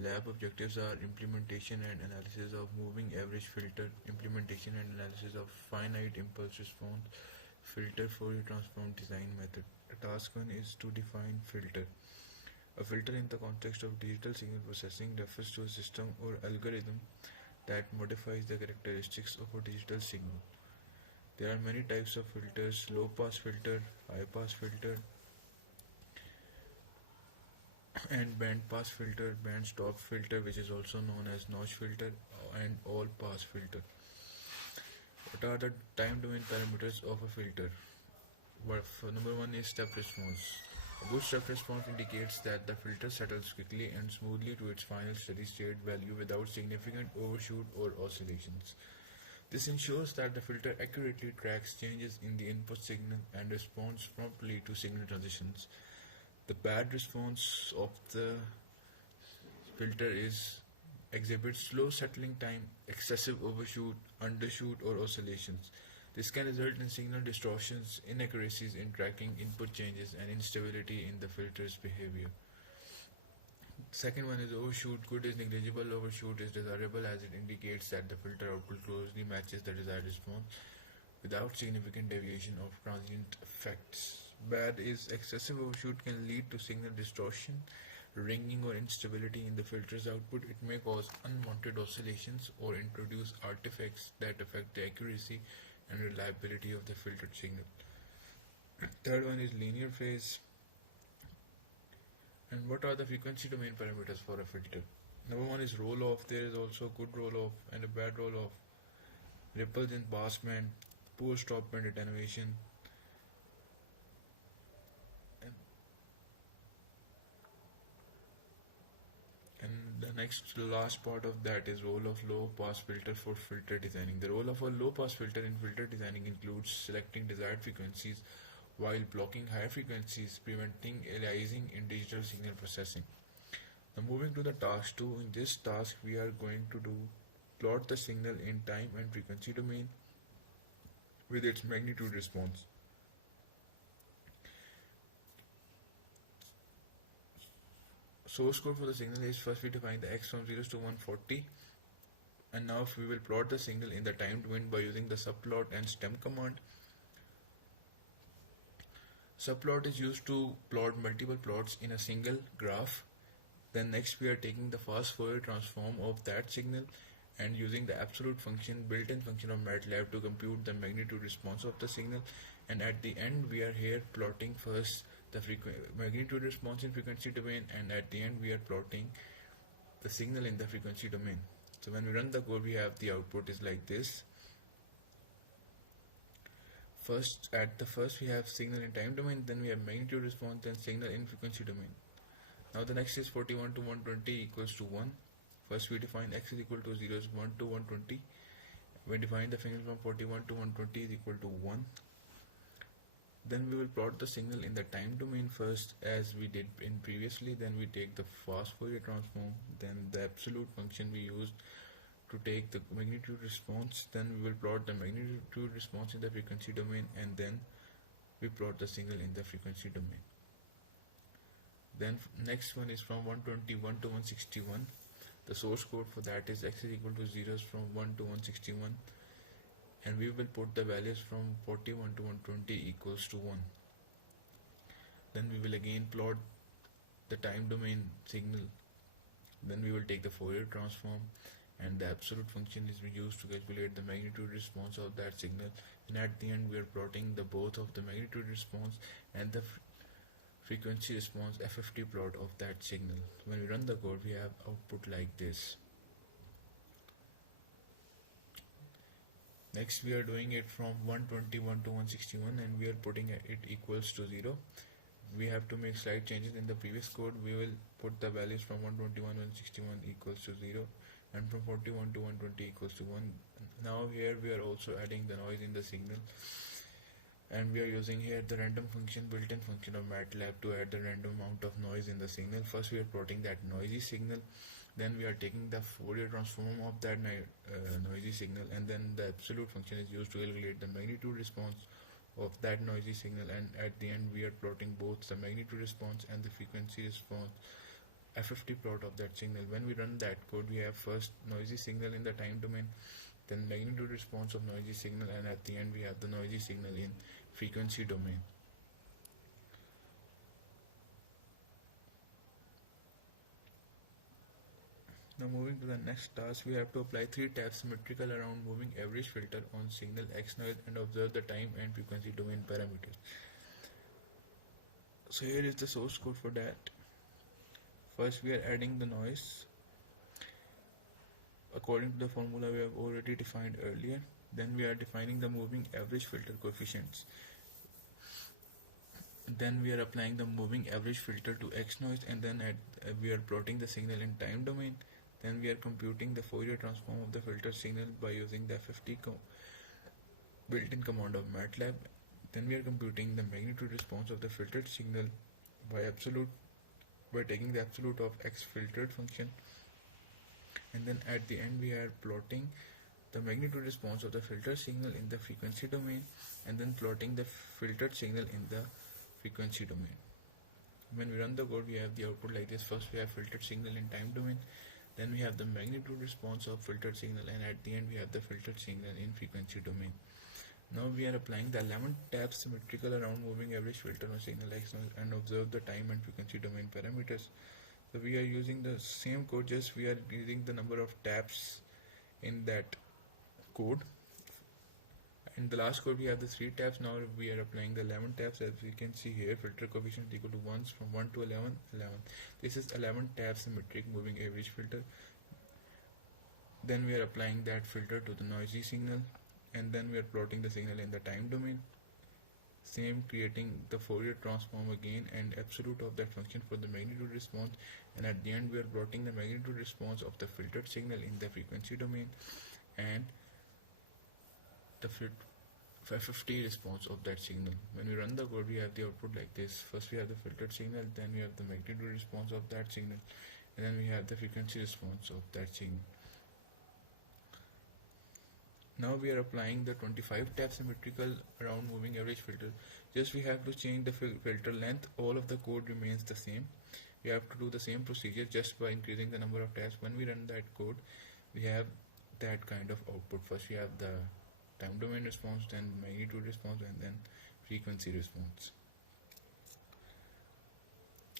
Lab objectives are implementation and analysis of moving average filter, implementation and analysis of finite impulse response, filter Fourier transform design method. Task 1 is to define filter. A filter in the context of digital signal processing refers to a system or algorithm that modifies the characteristics of a digital signal. There are many types of filters: low pass filter, high pass filter, and band pass filter, band stop filter, which is also known as notch filter, and all pass filter. What are the time domain parameters of a filter? Number one is step response. A good step response indicates that the filter settles quickly and smoothly to its final steady state value without significant overshoot or oscillations. This ensures that the filter accurately tracks changes in the input signal and responds promptly to signal transitions. The bad response of the filter is exhibits slow settling time, excessive overshoot, undershoot, or oscillations. This can result in signal distortions, inaccuracies in tracking input changes, and instability in the filter's behavior. Second one is overshoot. Good is negligible. Overshoot is desirable as it indicates that the filter output closely matches the desired response without significant deviation of transient effects. Bad is excessive overshoot can lead to signal distortion, ringing, or instability in the filter's output. It may cause unwanted oscillations or introduce artifacts that affect the accuracy and reliability of the filtered signal. Third one is linear phase. And what are the frequency domain parameters for a filter? Number one is roll off. There is also good roll off and a bad roll off. Ripples in pass band, poor stop band attenuation, and, and the last part of that is role of low pass filter for filter designing. The role of a low pass filter in filter designing includes selecting desired frequencies while blocking higher frequencies, preventing aliasing in digital signal processing. Now moving to the task 2. In this task we are going to plot the signal in time and frequency domain with its magnitude response. Source code for the signal is, first we define the x from 0 to 140, and now we will plot the signal in the time domain by using the subplot and stem command. Subplot is used to plot multiple plots in a single graph. Then next we are taking the fast Fourier transform of that signal and using the absolute function, built-in function of Matlab to compute the magnitude response of the signal. And at the end we are here plotting first the magnitude response in frequency domain, and at the end we are plotting the signal in the frequency domain. So when we run the code, we have the output is like this. First we have signal in time domain, then we have magnitude response, then signal in frequency domain. Now the next is 41 to 120 equals to 1. First we define x is equal to 0 is 1 to 120. We define the signal from 41 to 120 is equal to 1. Then we will plot the signal in the time domain first as we did in previously. Then we take the fast Fourier transform, then the absolute function we used to take the magnitude response. Then we will plot the magnitude response in the frequency domain, and then we plot the signal in the frequency domain. Then next one is from 121 to 161. The source code for that is x is equal to 0 from 1 to 161, and we will put the values from 41 to 120 equals to 1. Then we will again plot the time domain signal. Then we will take the Fourier transform, and the absolute function is used to calculate the magnitude response of that signal. And at the end we are plotting the both of the magnitude response and the frequency response FFT plot of that signal. When we run the code, we have output like this. Next we are doing it from 121 to 161, and we are putting it equals to 0. We have to make slight changes in the previous code. We will put the values from 121 to 161 equals to 0, and from 41 to 120 equals to 1. Now here we are also adding the noise in the signal, and we are using here the random function, built-in function of Matlab to add the random amount of noise in the signal. First we are plotting that noisy signal, then we are taking the Fourier transform of that noisy signal, and then the absolute function is used to calculate the magnitude response of that noisy signal, and at the end we are plotting both the magnitude response and the frequency response FFT plot of that signal. When we run that code, we have first noisy signal in the time domain, then magnitude response of noisy signal, and at the end we have the noisy signal in frequency domain. Now moving to the next task, we have to apply 3 taps symmetrical around moving average filter on signal X noise and observe the time and frequency domain parameters. So here is the source code for that. First we are adding the noise according to the formula we have already defined earlier. Then we are defining the moving average filter coefficients. Then we are applying the moving average filter to X noise, and then we are plotting the signal in time domain. Then we are computing the Fourier transform of the filter signal by using the FFT built-in command of Matlab. Then we are computing the magnitude response of the filtered signal by taking the absolute of X filtered function. And then at the end we are plotting the magnitude response of the filtered signal in the frequency domain, and then plotting the filtered signal in the frequency domain. When we run the code, we have the output like this. First we have filtered signal in time domain, then we have the magnitude response of filtered signal, and at the end we have the filtered signal in frequency domain. Now we are applying the 11 taps symmetrical around moving average filter on signal X noise and observe the time and frequency domain parameters. So we are using the same code, just we are using the number of taps in that code. In the last code we have the 3 taps. Now we are applying the 11 taps. As we can see here, filter coefficient is equal to 1 from 1 to 11. This is 11 taps symmetric moving average filter. Then we are applying that filter to the noisy signal, and then we are plotting the signal in the time domain. Same, creating the Fourier transform again and absolute of that function for the magnitude response, and at the end we are plotting the magnitude response of the filtered signal in the frequency domain and the FFT response of that signal. When we run the code, we have the output like this. First we have the filtered signal, then we have the magnitude response of that signal, and then we have the frequency response of that signal. Now we are applying the 25 tap symmetrical around moving average filter. Just we have to change the filter length. All of the code remains the same. We have to do the same procedure just by increasing the number of taps. When we run that code, we have that kind of output. First we have the time domain response, then magnitude response, and then frequency response.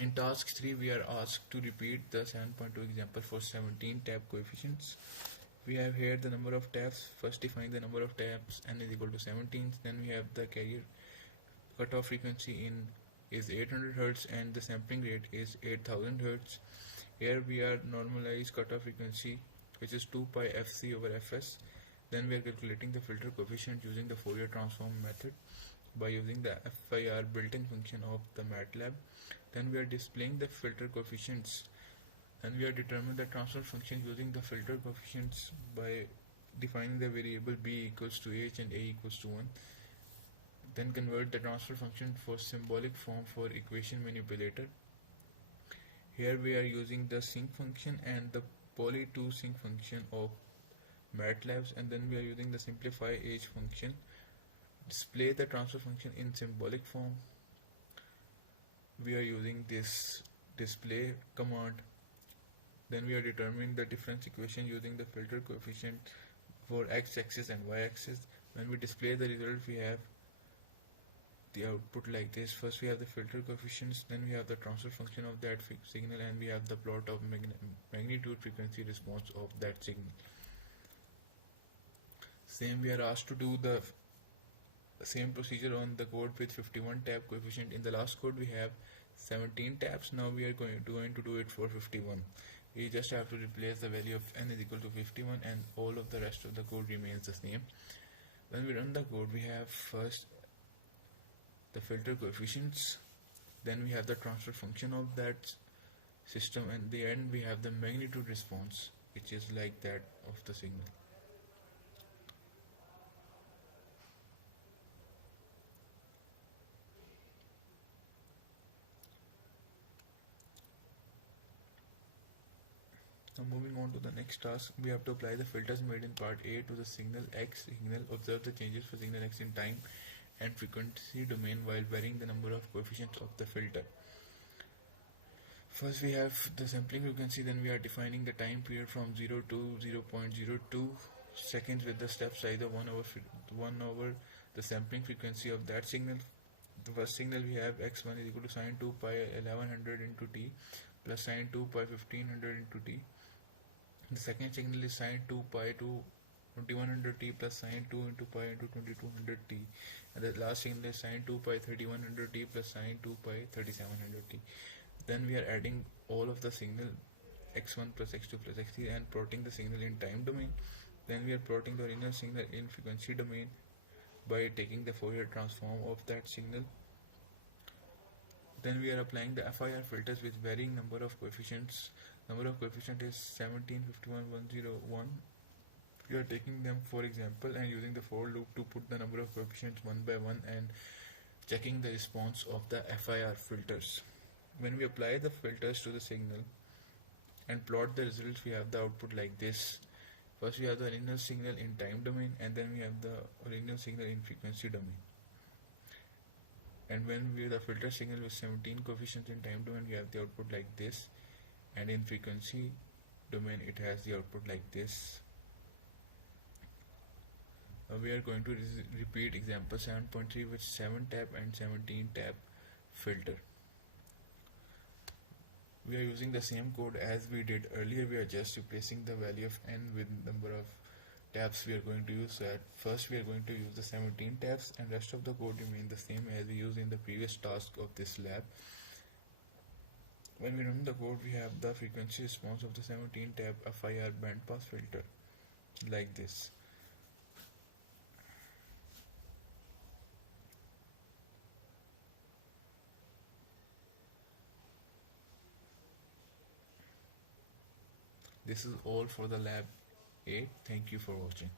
In task 3, we are asked to repeat the 7.2 example for 17 tap coefficients. We have here the number of taps. First define the number of taps, n is equal to 17. Then we have the carrier cutoff frequency is 800 Hz and the sampling rate is 8000 Hz. Here we are normalized cutoff frequency, which is 2 pi fc over fs. Then we are calculating the filter coefficient using the Fourier transform method by using the FIR built-in function of the Matlab. Then we are displaying the filter coefficients, and we are determining the transfer function using the filter coefficients by defining the variable b equals to h and a equals to 1. Then convert the transfer function for symbolic form for equation manipulator. Here we are using the sync function and the poly2 sync function of Matlabs, and then we are using the simplify h function. Display the transfer function in symbolic form. We are using this display command. Then we are determining the difference equation using the filter coefficient for x-axis and y-axis. When we display the result, we have the output like this. First we have the filter coefficients, then we have the transfer function of that signal, and we have the plot of magnitude frequency response of that signal. Same, we are asked to do the same procedure on the code with 51 tap coefficient. In the last code we have 17 taps. Now we are going to do it for 51. We just have to replace the value of n is equal to 51, and all of the rest of the code remains the same. When we run the code, we have first the filter coefficients, then we have the transfer function of that system, and at the end we have the magnitude response, which is like that of the signal. Now moving on to the next task, we have to apply the filters made in part A to the signal X signal, observe the changes for signal X in time and frequency domain while varying the number of coefficients of the filter. First we have the sampling frequency, then we are defining the time period from 0 to 0.02 seconds with the step size of 1 over the sampling frequency of that signal. The first signal we have x1 is equal to sine 2 pi 1100 into t plus sine 2 pi 1500 into t. The second signal is sine 2 pi to 2100 t plus sine 2 into pi into 2200 t, and the last signal is sine 2 pi 3100 t plus sine 2 pi 3700 t. Then we are adding all of the signal x1 plus x2 plus x3 and plotting the signal in time domain. Then we are plotting the original signal in frequency domain by taking the Fourier transform of that signal. Then we are applying the FIR filters with varying number of coefficients. Number of coefficient is 17, 51, 101. We are taking them for example and using the for loop to put the number of coefficients one by one and checking the response of the FIR filters. When we apply the filters to the signal and plot the results, we have the output like this. First we have the original signal in time domain, and then we have the original signal in frequency domain. And when we have the filter signal with 17 coefficients in time domain, we have the output like this, and in frequency domain it has the output like this. We are going to repeat example 7.3 with 7 tap and 17 tap filter. We are using the same code as we did earlier. We are just replacing the value of n with number of taps we are going to use. So at first we are going to use the 17 taps, and rest of the code remain the same as we used in the previous task of this lab. When we run the code, we have the frequency response of the 17 tap FIR band pass filter like this. This is all for the lab 8. Thank you for watching.